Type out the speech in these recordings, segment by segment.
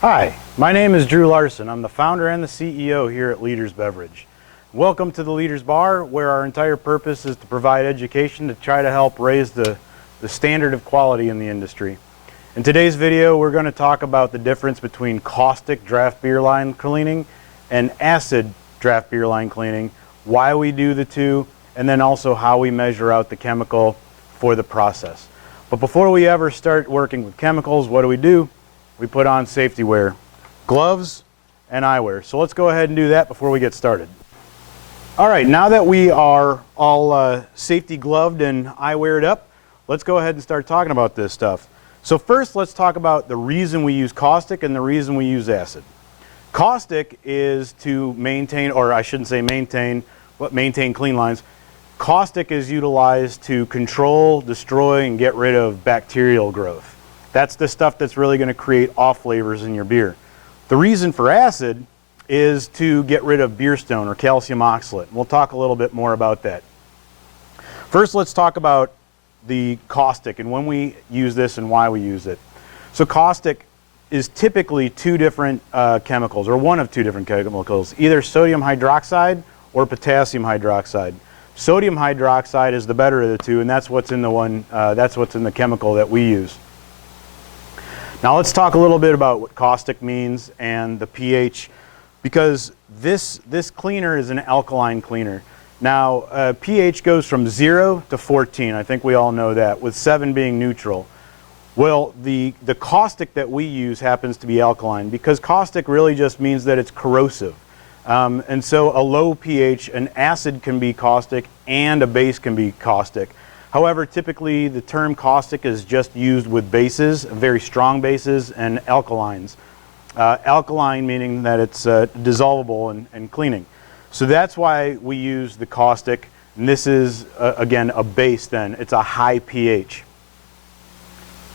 Hi, my name is Drew Larson. I'm the founder and the CEO here at Leaders Beverage. Welcome to the Leaders Bar, where our entire purpose is to provide education to try to help raise the standard of quality in the industry. In today's video, we're going to talk about the difference between caustic draft beer line cleaning and acid draft beer line cleaning, why we do the two, and then also how we measure out the chemical for the process. But before we ever start working with chemicals, what do? We put on safety wear, gloves and eyewear. So let's go ahead and do that before we get started. All right, now that we are all safety gloved and eyeweared up, let's go ahead and start talking about this stuff. So first, let's talk about the reason we use caustic and the reason we use acid. Caustic is to maintain, or I shouldn't say maintain, but maintain clean lines. Caustic is utilized to control, destroy, and get rid of bacterial growth. That's the stuff that's really going to create off flavors in your beer. The reason for acid is to get rid of beer stone or calcium oxalate. We'll talk a little bit more about that. First, let's talk about the caustic and when we use this and why we use it. So caustic is typically two different chemicals, or one of two different chemicals, either sodium hydroxide or potassium hydroxide. Sodium hydroxide is the better of the two, and that's what's in the chemical that we use. Now let's talk a little bit about what caustic means and the pH, because this cleaner is an alkaline cleaner. Now pH goes from 0 to 14, I think we all know that, with 7 being neutral. Well, the caustic that we use happens to be alkaline, because caustic really just means that it's corrosive. And so a low pH, an acid can be caustic and a base can be caustic. However, typically the term caustic is just used with bases, very strong bases, and alkalines. Alkaline meaning that it's dissolvable and cleaning. So that's why we use the caustic, and this is, again, a base then. It's a high pH.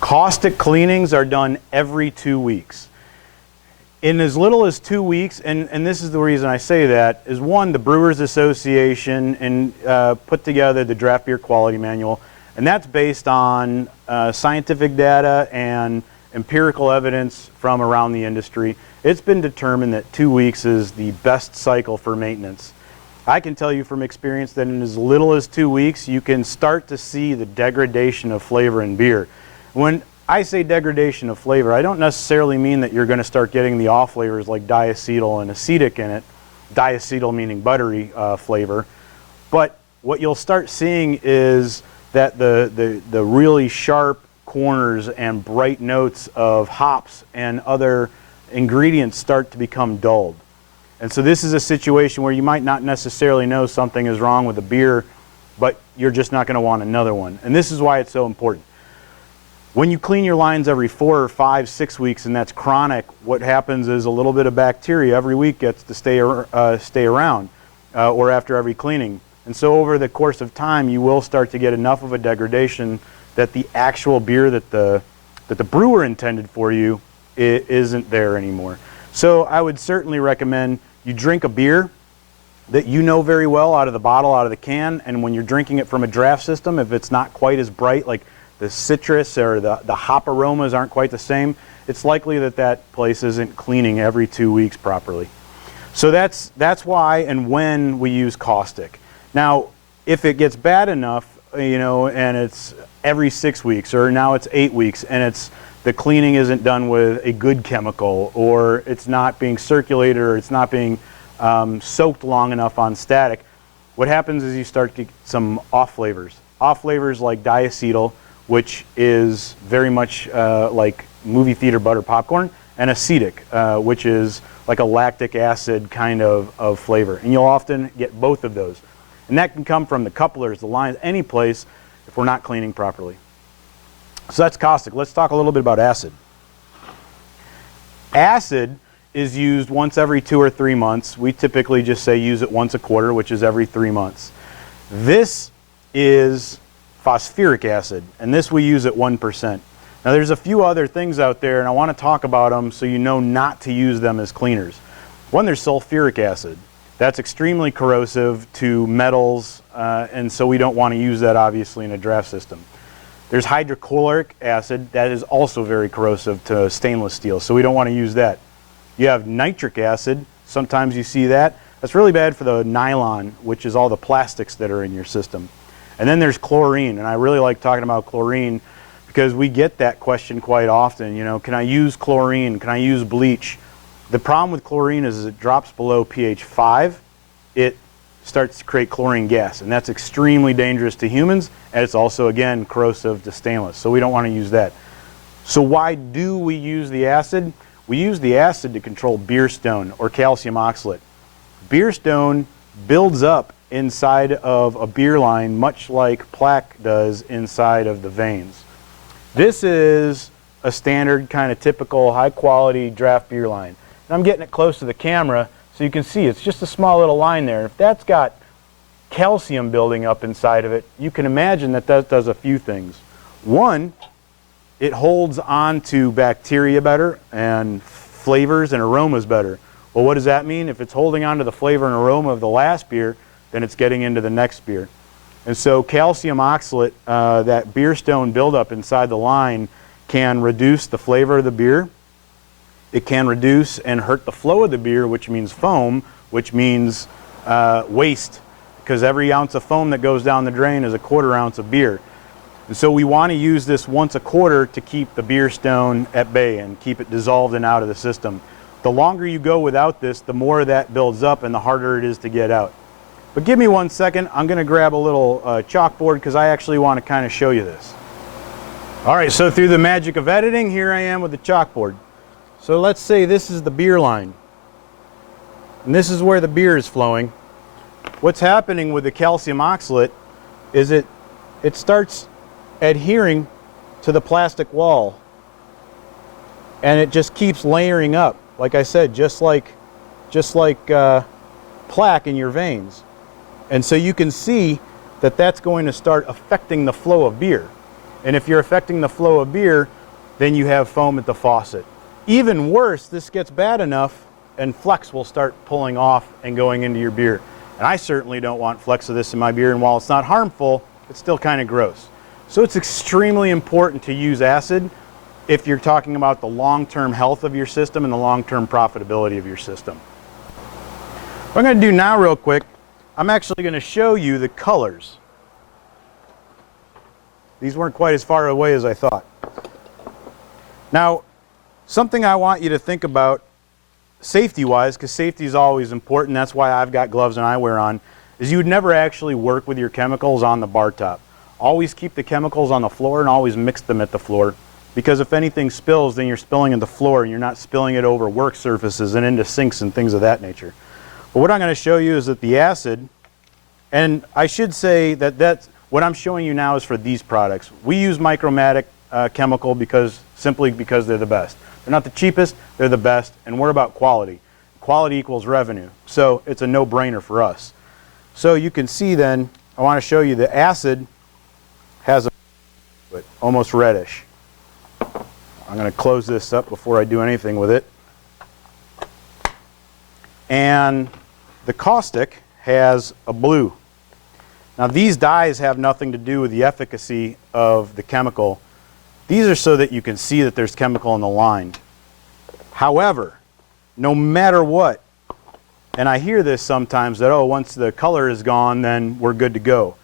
Caustic cleanings are done every 2 weeks. In as little as 2 weeks, and this is the reason I say that, is one, the Brewers Association put together the Draft Beer Quality Manual, and that's based on scientific data and empirical evidence from around the industry. It's been determined that 2 weeks is the best cycle for maintenance. I can tell you from experience that in as little as 2 weeks, you can start to see the degradation of flavor in beer. When I say degradation of flavor, I don't necessarily mean that you're going to start getting the off flavors like diacetyl and acetic in it, diacetyl meaning buttery flavor, but what you'll start seeing is that the really sharp corners and bright notes of hops and other ingredients start to become dulled. And so this is a situation where you might not necessarily know something is wrong with the beer, but you're just not going to want another one. And this is why it's so important. When you clean your lines every 4 or 5, 6 weeks, and that's chronic, what happens is a little bit of bacteria every week gets to stay around, or after every cleaning. And so over the course of time, you will start to get enough of a degradation that the actual beer that the brewer intended for you isn't there anymore. So I would certainly recommend you drink a beer that you know very well out of the bottle, out of the can, and when you're drinking it from a draft system, if it's not quite as bright, like the citrus or the hop aromas aren't quite the same, it's likely that that place isn't cleaning every 2 weeks properly. So that's why and when we use caustic. Now, if it gets bad enough, and it's every 6 weeks, or now it's 8 weeks, and the cleaning isn't done with a good chemical, or it's not being circulated, or it's not being soaked long enough on static, what happens is you start to get some off flavors. Off flavors like diacetyl, which is very much like movie theater butter popcorn, and acetic, which is like a lactic acid kind of flavor. And you'll often get both of those. And that can come from the couplers, the lines, any place if we're not cleaning properly. So that's caustic. Let's talk a little bit about acid. Acid is used once every 2 or 3 months. We typically just say use it once a quarter, which is every 3 months. This is phosphoric acid, and this we use at 1%. Now there's a few other things out there, and I want to talk about them so you know not to use them as cleaners. One, there's sulfuric acid. That's extremely corrosive to metals, and so we don't want to use that obviously in a draft system. There's hydrochloric acid that is also very corrosive to stainless steel, so we don't want to use that. You have nitric acid, sometimes you see that. That's really bad for the nylon, which is all the plastics that are in your system. And then there's chlorine, and I really like talking about chlorine because we get that question quite often. You know, can I use chlorine? Can I use bleach? The problem with chlorine is it drops below pH 5, it starts to create chlorine gas, and that's extremely dangerous to humans, and it's also, again, corrosive to stainless, so we don't want to use that. So why do we use the acid? We use the acid to control beer stone or calcium oxalate. Beer stone builds up inside of a beer line much like plaque does inside of the veins. This is a standard kind of typical high quality draft beer line. And I'm getting it close to the camera so you can see it's just a small little line there. If that's got calcium building up inside of it, you can imagine that that does a few things. One, it holds on to bacteria better and flavors and aromas better. Well, what does that mean? If it's holding on to the flavor and aroma of the last beer, then it's getting into the next beer. And so calcium oxalate, that beer stone buildup inside the line, can reduce the flavor of the beer. It can reduce and hurt the flow of the beer, which means foam, which means waste, because every ounce of foam that goes down the drain is a 1/4 ounce of beer. And so we want to use this once a quarter to keep the beer stone at bay and keep it dissolved and out of the system. The longer you go without this, the more that builds up and the harder it is to get out. But give me 1 second. I'm going to grab a little chalkboard because I actually want to kind of show you this. All right, so through the magic of editing, here I am with the chalkboard. So let's say this is the beer line, and this is where the beer is flowing. What's happening with the calcium oxalate is it starts adhering to the plastic wall, and it just keeps layering up. Like I said, just like plaque in your veins. And so you can see that that's going to start affecting the flow of beer. And if you're affecting the flow of beer, then you have foam at the faucet. Even worse, this gets bad enough and flecks will start pulling off and going into your beer. And I certainly don't want flecks of this in my beer, and while it's not harmful, it's still kind of gross. So it's extremely important to use acid if you're talking about the long-term health of your system and the long-term profitability of your system. What I'm going to do now real quick, I'm actually going to show you the colors. These weren't quite as far away as I thought. Now, something I want you to think about safety-wise, because safety is always important, that's why I've got gloves and eyewear on, is you would never actually work with your chemicals on the bar top. Always keep the chemicals on the floor and always mix them at the floor, because if anything spills, then you're spilling at the floor and you're not spilling it over work surfaces and into sinks and things of that nature. But what I'm going to show you is that the acid, and I should say that what I'm showing you now is for these products. We use Micromatic chemical simply because they're the best. They're not the cheapest, they're the best, and we're about quality. Quality equals revenue, so it's a no-brainer for us. So you can see then, I want to show you the acid has a almost reddish. I'm going to close this up before I do anything with it. And the caustic has a blue. Now these dyes have nothing to do with the efficacy of the chemical. These are so that you can see that there's chemical in the line. However, no matter what, and I hear this sometimes that, oh, once the color is gone, then we're good to go.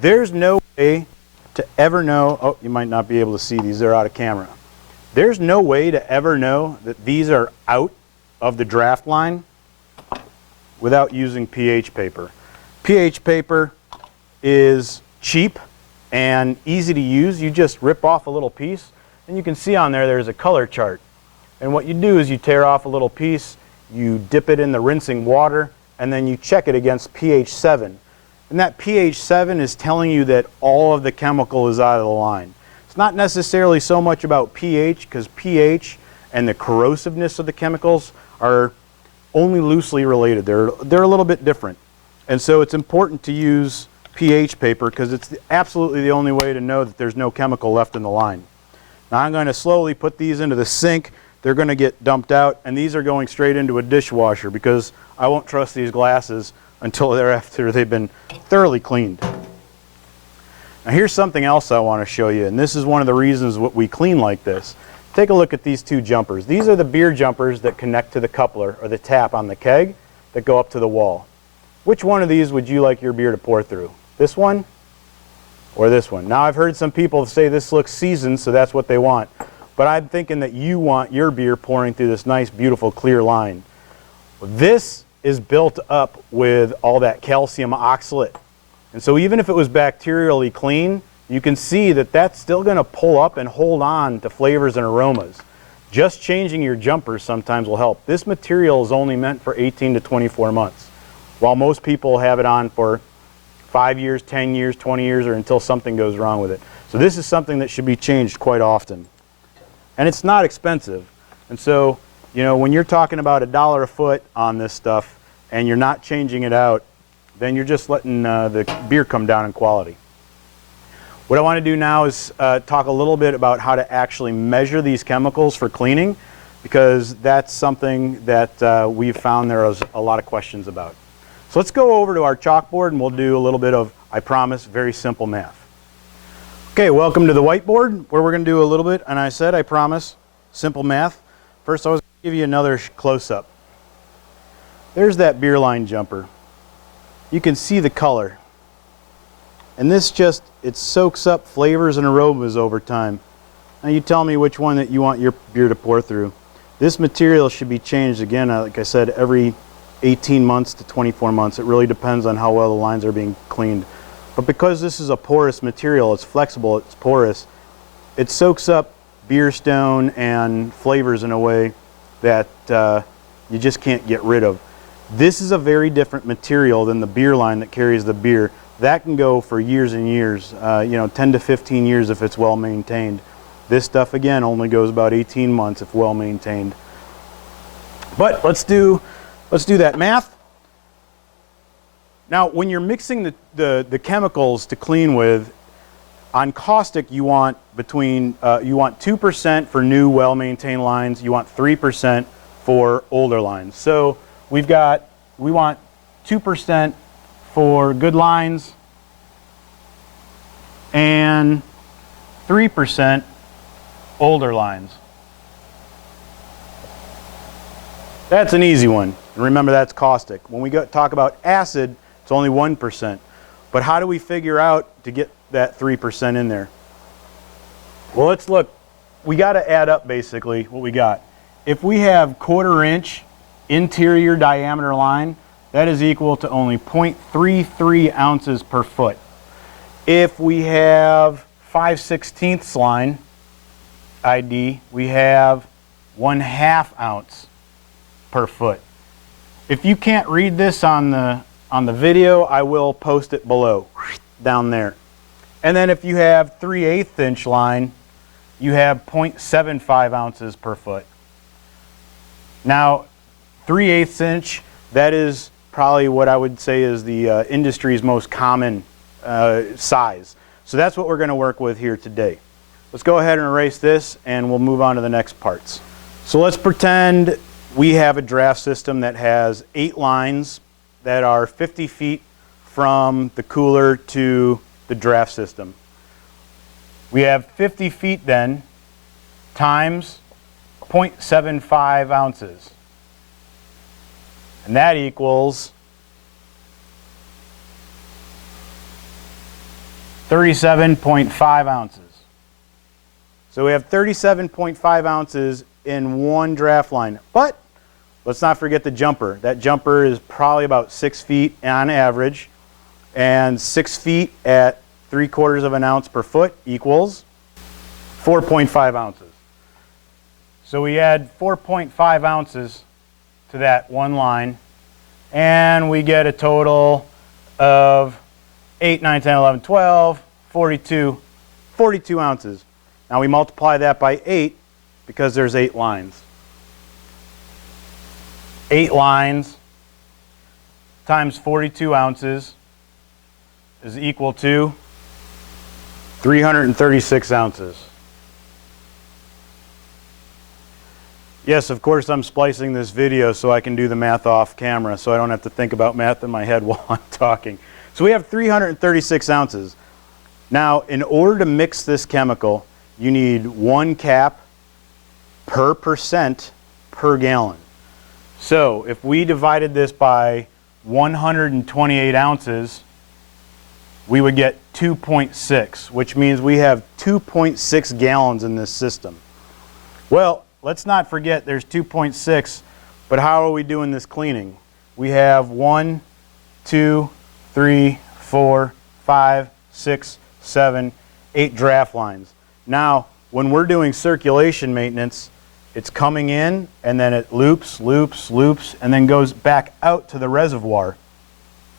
There's no way to ever know, oh, you might not be able to see these, they're out of camera. There's no way to ever know that these are out of the draft line without using pH paper. pH paper is cheap and easy to use. You just rip off a little piece and you can see on there's a color chart. And what you do is you tear off a little piece, you dip it in the rinsing water, and then you check it against pH 7. And that pH 7 is telling you that all of the chemical is out of the line. It's not necessarily so much about pH, because pH and the corrosiveness of the chemicals are only loosely related. They're a little bit different. And so it's important to use pH paper because it's absolutely the only way to know that there's no chemical left in the line. Now I'm going to slowly put these into the sink. They're going to get dumped out, and these are going straight into a dishwasher because I won't trust these glasses until after they've been thoroughly cleaned. Now here's something else I want to show you, and this is one of the reasons what we clean like this. Take a look at these two jumpers. These are the beer jumpers that connect to the coupler or the tap on the keg that go up to the wall. Which one of these would you like your beer to pour through? This one or this one? Now I've heard some people say this looks seasoned, so that's what they want. But I'm thinking that you want your beer pouring through this nice, beautiful, clear line. This is built up with all that calcium oxalate. And so even if it was bacterially clean, you can see that that's still going to pull up and hold on to flavors and aromas. Just changing your jumpers sometimes will help. This material is only meant for 18 to 24 months, while most people have it on for 5 years, 10 years, 20 years, or until something goes wrong with it. So this is something that should be changed quite often. And it's not expensive. And so, you know, when you're talking about $1 a foot on this stuff and you're not changing it out, then you're just letting the beer come down in quality. What I want to do now is talk a little bit about how to actually measure these chemicals for cleaning, because that's something that we've found there is a lot of questions about. So let's go over to our chalkboard and we'll do a little bit of, I promise, very simple math. Okay, welcome to the whiteboard where we're going to do a little bit, and I said, I promise, simple math. First I was going to give you another close-up. There's that beer line jumper. You can see the color. And this just, it soaks up flavors and aromas over time. Now you tell me which one that you want your beer to pour through. This material should be changed again, like I said, every 18 months to 24 months. It really depends on how well the lines are being cleaned. But because this is a porous material, it's flexible, it's porous, it soaks up beer stone and flavors in a way that you just can't get rid of. This is a very different material than the beer line that carries the beer. That can go for years and years, 10 to 15 years if it's well maintained. This stuff, again, only goes about 18 months if well maintained. But let's do that math. Now, when you're mixing the chemicals to clean with, on caustic you want 2% for new well-maintained lines, you want 3% for older lines. So we want 2% for good lines and 3% older lines. That's an easy one. And remember, that's caustic. When we talk about acid, it's only 1%. But how do we figure out to get that 3% in there? Well, let's look. We got to add up basically what we got. If we have 1/4 inch interior diameter line, that is equal to only 0.33 ounces per foot. If we have 5/16 line ID, we have 1/2 ounce per foot. If you can't read this on the video, I will post it below, down there. And then if you have 3/8 inch line, you have 0.75 ounces per foot. Now, 3/8 inch, that is probably what I would say is the industry's most common size. So that's what we're going to work with here today. Let's go ahead and erase this and we'll move on to the next parts. So let's pretend we have a draft system that has 8 lines that are 50 feet from the cooler to the draft system. We have 50 feet then times 0.75 ounces. And that equals 37.5 ounces. So we have 37.5 ounces in one draft line. But let's not forget the jumper. That jumper is probably about 6 feet on average. And 6 feet at 3/4 of an ounce per foot equals 4.5 ounces. So we add 4.5 ounces to that one line, and we get a total of 8, 9, 10, 11, 12, 42 ounces. Now we multiply that by 8 because there's 8 lines. 8 lines times 42 ounces is equal to 336 ounces. Yes, of course I'm splicing this video so I can do the math off camera so I don't have to think about math in my head while I'm talking. So we have 336 ounces. Now, in order to mix this chemical, you need 1 cap per percent per gallon. So if we divided this by 128 ounces, we would get 2.6, which means we have 2.6 gallons in this system. Well, let's not forget there's 2.6, but how are we doing this cleaning? We have 1, 2, 3, 4, 5, 6, 7, 8 draft lines. Now, when we're doing circulation maintenance, it's coming in and then it loops, loops, loops, and then goes back out to the reservoir.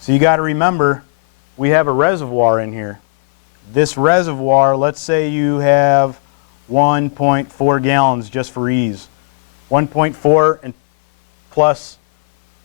So you got to remember, we have a reservoir in here. This reservoir, let's say you have 1.4 gallons just for ease. 1.4 and plus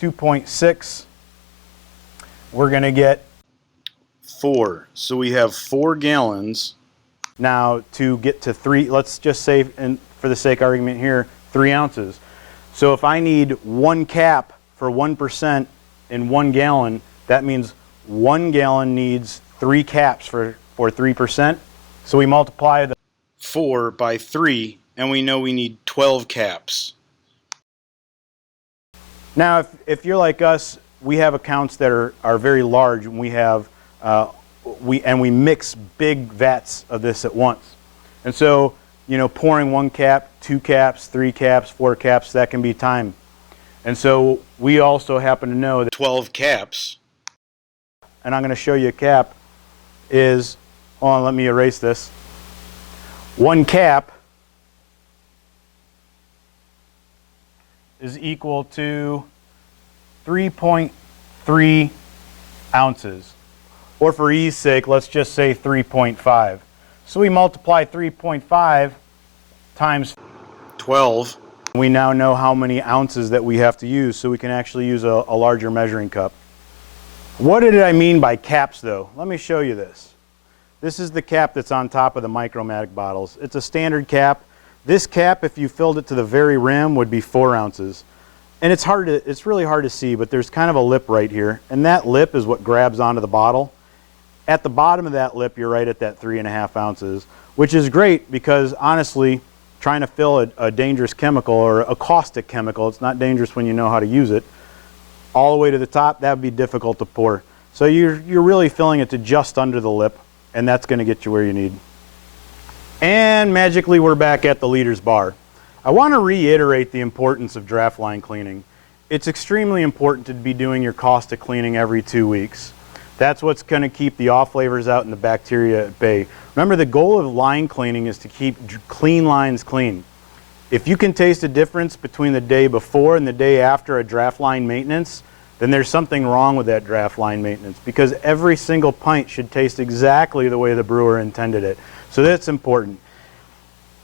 2.6, we're going to get 4. So we have 4 gallons. Now to get to 3, let's just say, and for the sake of argument here, 3 ounces. So if I need 1 cap for 1% in 1 gallon, that means 1 gallon needs 3 caps for 3%. So we multiply the 4 by 3, and we know we need 12 caps. Now, if you're like us, we have accounts that are very large, and we have we mix big vats of this at once. And so, you know, pouring 1 cap, 2 caps, 3 caps, 4 caps, that can be time. And so we also happen to know that 12 caps, and I'm going to show you a cap, is, hold on, let me erase this. 1 cap is equal to 3.3 ounces. Or for ease sake, let's just say 3.5. So we multiply 3.5 times 12. We now know how many ounces that we have to use, so we can actually use a larger measuring cup. What did I mean by caps, though? Let me show you this. This is the cap that's on top of the Micromatic bottles. It's a standard cap. This cap, if you filled it to the very rim, would be 4 ounces. And it's really hard to see, but there's kind of a lip right here, and that lip is what grabs onto the bottle. At the bottom of that lip, you're right at that 3.5 ounces, which is great because, honestly, trying to fill a dangerous chemical or a caustic chemical, it's not dangerous when you know how to use it, all the way to the top, that would be difficult to pour. So you're really filling it to just under the lip, and that's going to get you where you need. And magically, we're back at the liter's bar. I want to reiterate the importance of draft line cleaning. It's extremely important to be doing your caustic cleaning every 2 weeks. That's what's going to keep the off flavors out and the bacteria at bay. Remember, the goal of line cleaning is to keep clean lines clean. If you can taste a difference between the day before and the day after a draft line maintenance, then there's something wrong with that draft line maintenance, because every single pint should taste exactly the way the brewer intended it. So that's important.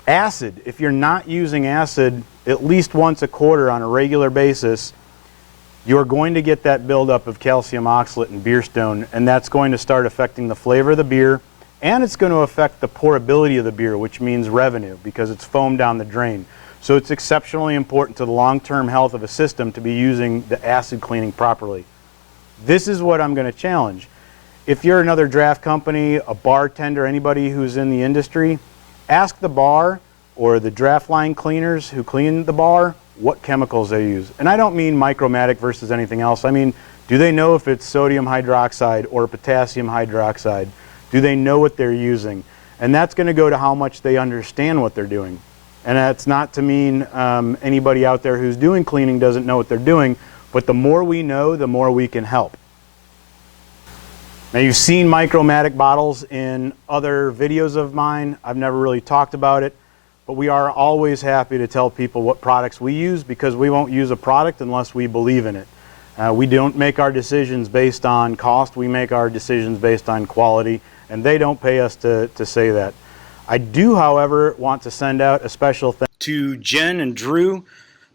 Acid, if you're not using acid at least once a quarter on a regular basis, you're going to get that buildup of calcium oxalate and beer stone, and that's going to start affecting the flavor of the beer, and it's going to affect the pourability of the beer, which means revenue, because it's foam down the drain. So it's exceptionally important to the long-term health of a system to be using the acid cleaning properly. This is what I'm going to challenge. If you're another draft company, a bartender, anybody who's in the industry, ask the bar or the draft line cleaners who clean the bar what chemicals they use. And I don't mean Micromatic versus anything else. I mean, do they know if it's sodium hydroxide or potassium hydroxide? Do they know what they're using? And that's going to go to how much they understand what they're doing. And that's not to mean anybody out there who's doing cleaning doesn't know what they're doing, but the more we know, the more we can help. Now, you've seen Micromatic bottles in other videos of mine. I've never really talked about it, but we are always happy to tell people what products we use, because we won't use a product unless we believe in it. We don't make our decisions based on cost. We make our decisions based on quality, and they don't pay us to say that. I do, however, want to send out a special thanks to Jen and Drew,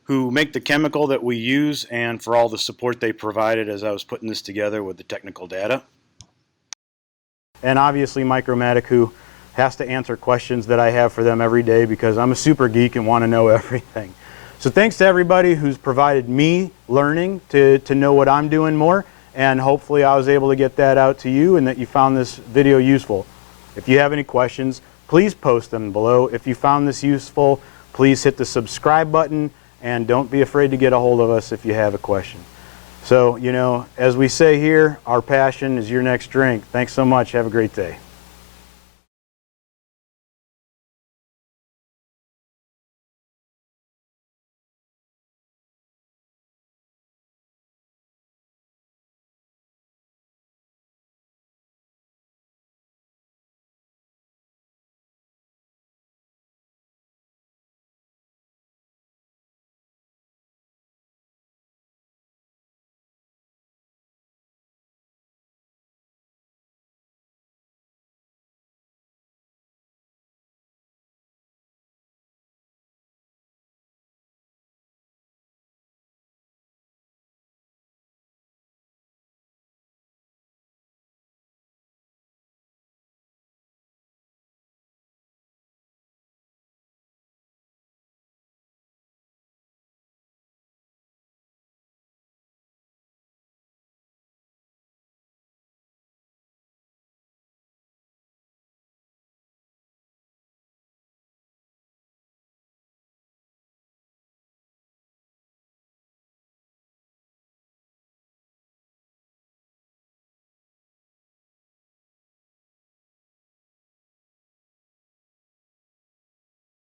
who make the chemical that we use, and for all the support they provided as I was putting this together with the technical data. And obviously Micromatic, who has to answer questions that I have for them every day, because I'm a super geek and want to know everything. So thanks to everybody who's provided me learning to know what I'm doing more, and hopefully I was able to get that out to you and that you found this video useful. If you have any questions, please post them below. If you found this useful, please hit the subscribe button, and don't be afraid to get a hold of us if you have a question. So, you know, as we say here, our passion is your next drink. Thanks so much. Have a great day.